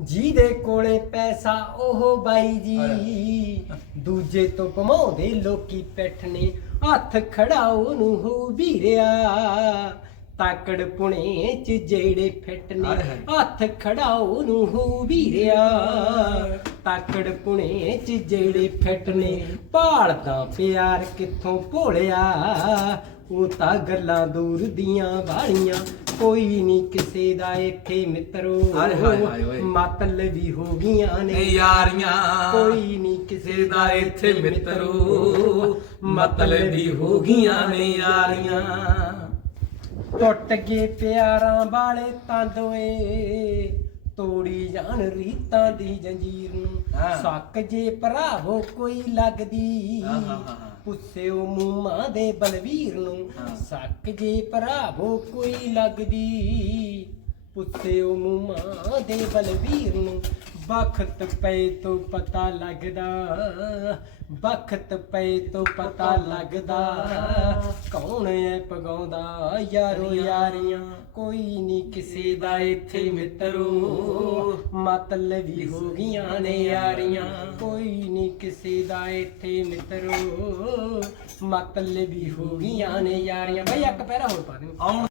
ਜਿਹਦੇ ਕੋਲੇ ਪੈਸਾ ਉਹ ਬਾਈ ਜੀ। ਦੂਜੇ ਤੋਂ ਕਮਾਉਂਦੇ ਲੋਕੀ ਪਿੱਠ ਨੇ ਹੱਥ ਖੜਾਓ ਨੂੰ ਹੋ ਵੀਰਿਆ। ਤਾਕੜ ਪੁਣੇ ਚ ਜਿਹੜੇ ਫਿੱਟ ਨੇ। ਹੱਥ ਖੜਾਓ ਨੂੰ ਹੋ ਵੀਰਿਆ। ਤਾਕੜ ਪੁਣੇ ਚ ਜਿਹੜੇ ਫਿੱਟ ਨੇ ਭਾਲਦਾ ਪਿਆਰ ਕਿੱਥੋਂ ਭੋਲਿਆ। ਉਹ ਤਾਂ ਗੱਲਾਂ ਦੂਰ ਦੀਆਂ ਵਾਲੀਆਂ। ਕੋਈ ਨਹੀਂ ਕਿਸੇ ਦਾ ਇੱਥੇ ਮਿੱਤਰੋ ਹਾਏ ਹਾਏ ਹਾਏ ਓਏ। ਮਤਲਬੀ ਹੋ ਗਈਆਂ ਨੇ। ਯਾਰੀਆਂ। ਕੋਈ ਨਹੀਂ ਕਿਸੇ ਕਿਸੇ ਦਾ ਇੱਥੇ ਮਿੱਤਰੋ ਮਤਲਬੀ ਹੋ ਗਈਆਂ ਨੇ ਯਾਰੀਆਂ। ਟੁੱਟ ਗਏ ਪਿਆਰਾਂ ਵਾਲੇ ਤੰਦੋਏ ਤੋੜੀ ਜਾਣ ਰੀਤਾਂ ਦੀ ਜੰਜੀਰ ਨੂੰ। ਹਾਂ। ਸੱਕ ਜੇ ਭਰਾਵੋ ਕੋਈ ਲੱਗਦੀ। ਪੁੱਛਿਓ ਮੂੰਮਾਂ ਦੇ ਬਲਵੀਰ ਨੂੰ। ਸੱਕ ਜੇ ਭਰਾਵੋ ਕੋਈ ਲੱਗਦੀ। ਪੁੱਛਿਓ ਮੂੰਮਾਂ ਦੇ ਬਲਵੀਰ ਨੂੰ ਵਕਤ ਪਏ ਤੋਂ ਪਤਾ ਲੱਗਦਾ। ਵਕਤ ਪਏ ਤੋਂ ਪਤਾ ਲੱਗਦਾ। ਕੌਣ ਐ ਪਗਾਉਂਦਾ ਯਾਰੋ ਯਾਰੀਆਂ। ਕੋਈ ਨਹੀਂ ਕਿਸੇ ਦਾ ਇੱਥੇ ਮਿੱਤਰੋ। ਮਤਲਬੀ ਹੋ ਗਈਆਂ ਨੇ ਯਾਰੀਆਂ। ਕਿਸੇ ਦਾ ਇੱਥੇ ਮਿੱਤਰੋ ਮਤਲਬੀ ਹੋ ਗਈਆਂ ਨੇ ਯਾਰੀਆਂ। ਬਈ ਇੱਕ ਪਹਿਰਾ ਹੋਰ ਪਾ ਦੇ। ਆਉਣ